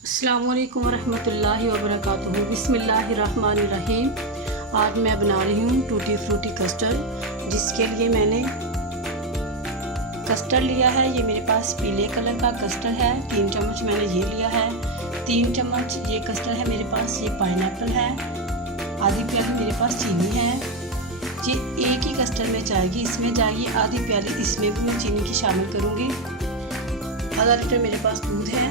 अस्सलामुअलैकुम वरहमतुल्लाहि वबरकातुहू। बिस्मिल्लाहिर्रहमानिर्रहीम। आज मैं बना रही हूँ टूटी फ्रूटी कस्टर्ड, जिसके लिए मैंने कस्टर्ड लिया है। ये मेरे पास पीले कलर का कस्टर्ड है। 3 चम्मच मैंने ये लिया है। 3 चम्मच ये कस्टर्ड है मेरे पास। ये पाइनएप्पल है। आधी प्याली मेरे पास चीनी है। ये एक ही कस्टर्ड में जाएगी, इसमें जाएगी आधी प्याली, इसमें भी मैं चीनी की शामिल करूँगी। आधा लीटर मेरे पास दूध है।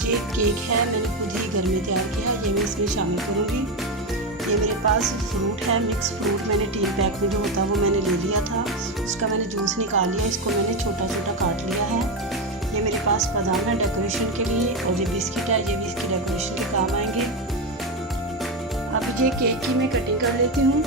ये केक है, मैंने खुद ही घर में तैयार किया है, ये मैं इसमें शामिल करूँगी। ये मेरे पास फ्रूट है, मिक्स फ्रूट मैंने टीन पैक में जो होता है वो मैंने ले लिया था, उसका मैंने जूस निकाल लिया, इसको मैंने छोटा छोटा काट लिया है। ये मेरे पास बादाम है डेकोरेशन के लिए, और ये बिस्किट है, ये भी इसकी डेकोरेशन के काम आएंगे। अब ये केक की मैं कटिंग कर लेती हूँ।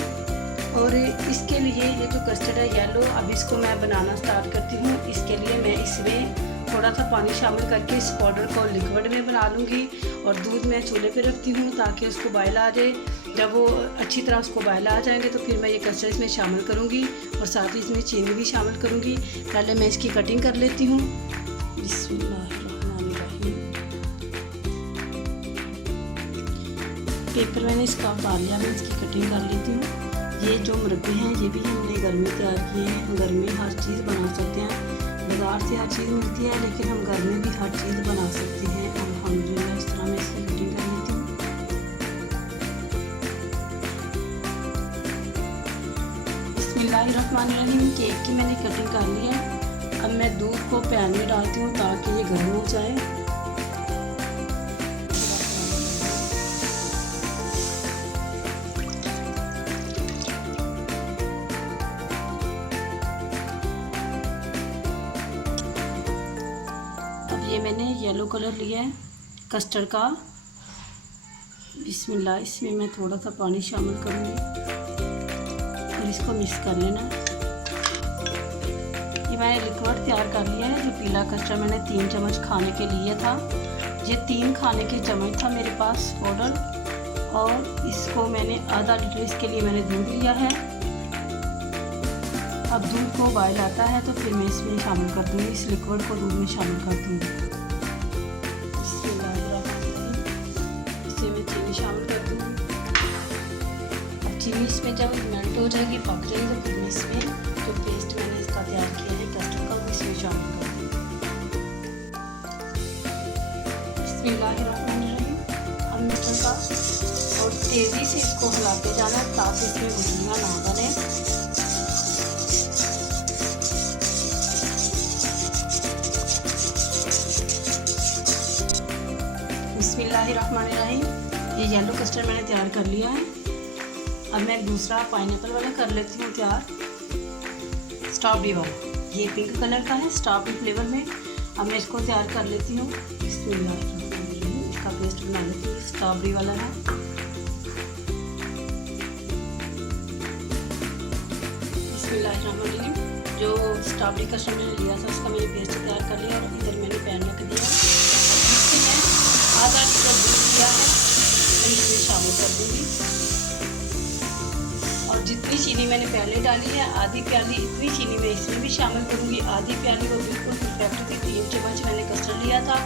और इसके लिए ये जो कस्टर्ड है येलो, अब इसको मैं बनाना स्टार्ट करती हूँ। इसके लिए मैं इसमें थोड़ा सा पानी शामिल करके इस पाउडर को लिक्विड में बना लूँगी, और दूध मैं चूल्हे पे रखती हूँ ताकि उसको बॉयल आ जाए। जब वो अच्छी तरह उसको बॉयल आ जाएंगे तो फिर मैं ये कस्टर्ड इसमें शामिल करूँगी, और साथ ही इसमें चीनी भी शामिल करूँगी। पहले मैं इसकी कटिंग कर लेती हूँ। बिस्मिल्लाहिर्रहमानिर्रहीम। पेपर मैंने इसका उतार लिया, मैं इसकी कटिंग कर लेती हूँ। ये जो मुरब्बे हैं ये भी हमने घर में तैयार किए हैं। घर में हर चीज़ बना सकते हैं, बाज़ार से हर चीज़ मिलती है, लेकिन हम घर में भी हर चीज़ बना सकते हैं। अल्हम्दुलिल्लाह इस तरह मैं इसकी कटिंग कर लेती हूँ। बिस्मिल्लाहिर्रहमानिर्रहीम। केक की मैंने कटिंग कर ली है। अब मैं दूध को पैन में डालती हूँ ताकि ये गर्म हो जाए। ये मैंने येलो कलर लिया है कस्टर्ड का। बिस्मिल्लाह, इसमें मैं थोड़ा सा पानी शामिल करूँगी और इसको मिक्स कर लेना। ये मैंने लिक्विड तैयार कर लिया है। जो पीला कस्टर्ड मैंने 3 चम्मच खाने के लिए था, ये 3 खाने के चम्मच था मेरे पास पाउडर, और इसको मैंने आधा लीटर इसके लिए मैंने दूध लिया है। अब दूध को बॉयल आता है तो फिर मैं इसमें शामिल कर दूँगी, इस लिक्विड को दूध में शामिल कर दूँगी। इसे मैं चीनी शामिल कर दूँगी। अब चीनी इसमें जब मेल्ट हो जाएगी, पक जाएगी, तो फिर मैं इसमें जो पेस्ट मैंने इसका तैयार किया है कस्टर्ड का, वो इसमें शामिल कर दूँगी। बिस्मिल्लाहिर्रहमानिर्रहीम। अब मिक्सर का और तेज़ी से इसको हिलाते जाना ताकि इसमें गुठलियाँ ना बने। बिस्मिल्लाहिर्रहमानिर्रहीम। ये येलो कस्टर्ड मैंने तैयार कर लिया है। अब मैं दूसरा पाइनएप्पल वाला कर लेती हूँ तैयार, स्ट्रॉबेरी वाला। ये पिंक कलर का है, स्ट्रॉबेरी फ्लेवर में। अब मैं इसको तैयार कर लेती हूँ। बिस्मिल्लाहिर्रहमानिर्रहीम। इसका पेस्ट बना लेती हूँ, स्ट्रॉबेरी वाला है। बिस्मिल्लाहिर्रहमानिर्रहीम। जो स्ट्रॉबेरी कस्टर्ड मैंने लिया था उसका मैंने पेस्ट तैयार कर लिया, और इधर मैंने पैन रख दिया। आधा लीटर दूध लिया है, मैं इसमें शामिल कर दूँगी। और जितनी चीनी मैंने पहले डाली है, आधी प्याली, इतनी चीनी मैं इसमें भी शामिल करूँगी। आधी प्याली वो बिल्कुल परफेक्ट थी। 3 चम्मच मैंने कस्टर्ड लिया था,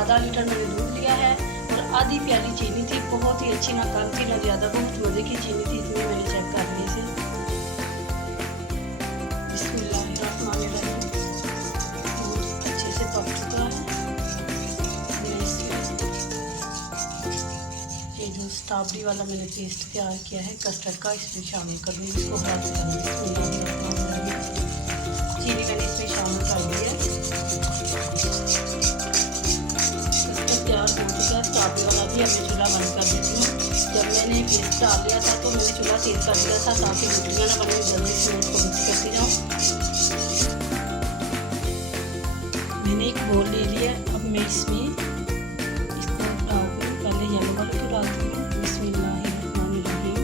आधा लीटर मैंने दूध लिया है, और आधी प्याली चीनी थी। बहुत ही अच्छी, ना कम थी ना ज़्यादा, बहुत मज़े की चीनी थी। इसमें मैंने चेक कर ली इसे। बिस्मिल्लाहिर्रहमानिर्रहीम। अच्छे से पक चुका है। ये जो स्ट्रॉबेरी वाला मैंने पेस्ट तैयार किया है कस्टर्ड का, इसमें शामिल कर दूँगी। इसको हाथ से चीनी मैंने इसमें शामिल कर दी है। कस्टर्ड तैयार हो चुका है स्ट्रॉबेरी वाला भी। अब मैं चूल्हा बंद कर देती हूँ। जब मैंने पेस्ट डाल लिया था तो मैंने चूल्हा तेज कर दिया था ताकि गुठलियाँ ना बने। जल्दी से मैं इसको मिक्स करती जाऊँ। मैंने एक बोल ले लिया। अब मैं इसमें इसको डालती हूँ। पहले येलो वाले को डालती हूँ। बिस्मिल्लाहिर्रहमानिर्रहीम।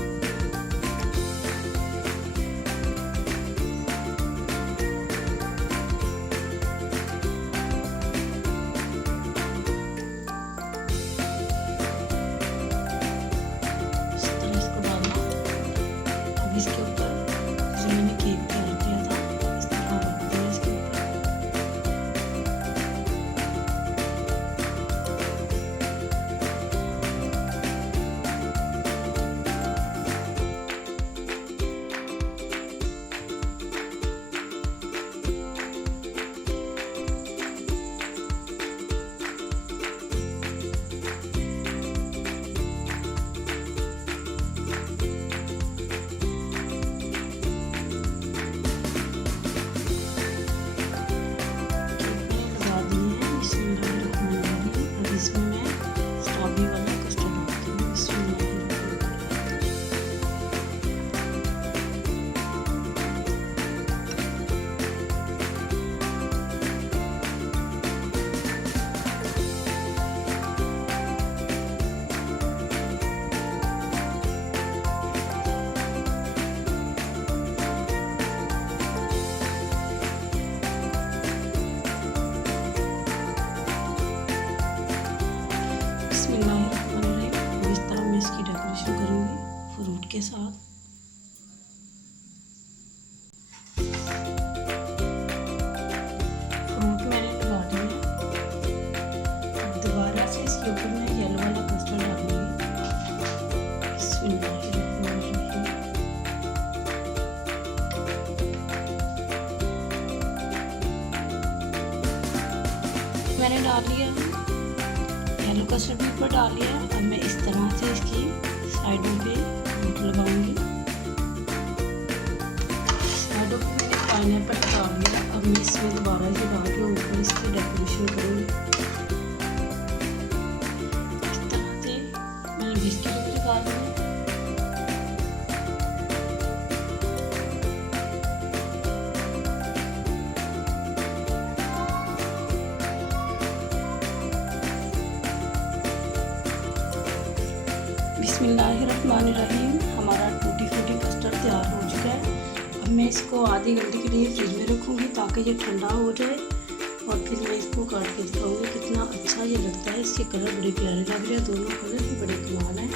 इस तरह इसको डालना। अब इसके ऊपर जो मैंने केक तैयार किया था इस तरह रख दिया इसके ऊपर। बिस्मिल्लाहिर्रहमानिर्रहीम। इस तरह मैं इसकी डेकोरेशन करूँगी फ्रूट के साथ। फ्रूट मैंने लगा दिए। अब दोबारा से इसके ऊपर मैं येलो वाला कस्टर्ड डालूंगी। बिस्मिल्लाहिर्रहमानिर्रहीम। मैंने डाल लिया है, येलो कस्टर्ड भी ऊपर डाल लिया है। अब मैं इस तरह से इसकी साइडों पे फ्रूट लगाऊंगी। साइडों पे मैंने पाइनएप्पल डाल लिया। अब मैं इसमें दोबारा से डाल के ऊपर इसकी डेकोरेशन करूँगी। इस तरह से मैंने बिस्किट भी लगा दिए। बिस्मिल्लाहिर्रहमानिर्रहीम। हमारा टूटी फ्रूटी कस्टर्ड तैयार हो चुका है। अब मैं इसको आधे घंटे के लिए फ्रिज में रखूँगी ताकि ये ठंडा हो जाए और फिर मैं इसको काट के दिखाऊँगी। कितना अच्छा ये लगता है, इसके कलर बड़े प्यारे लग रहे हैं, दोनों कलर भी बड़े कमाल हैं।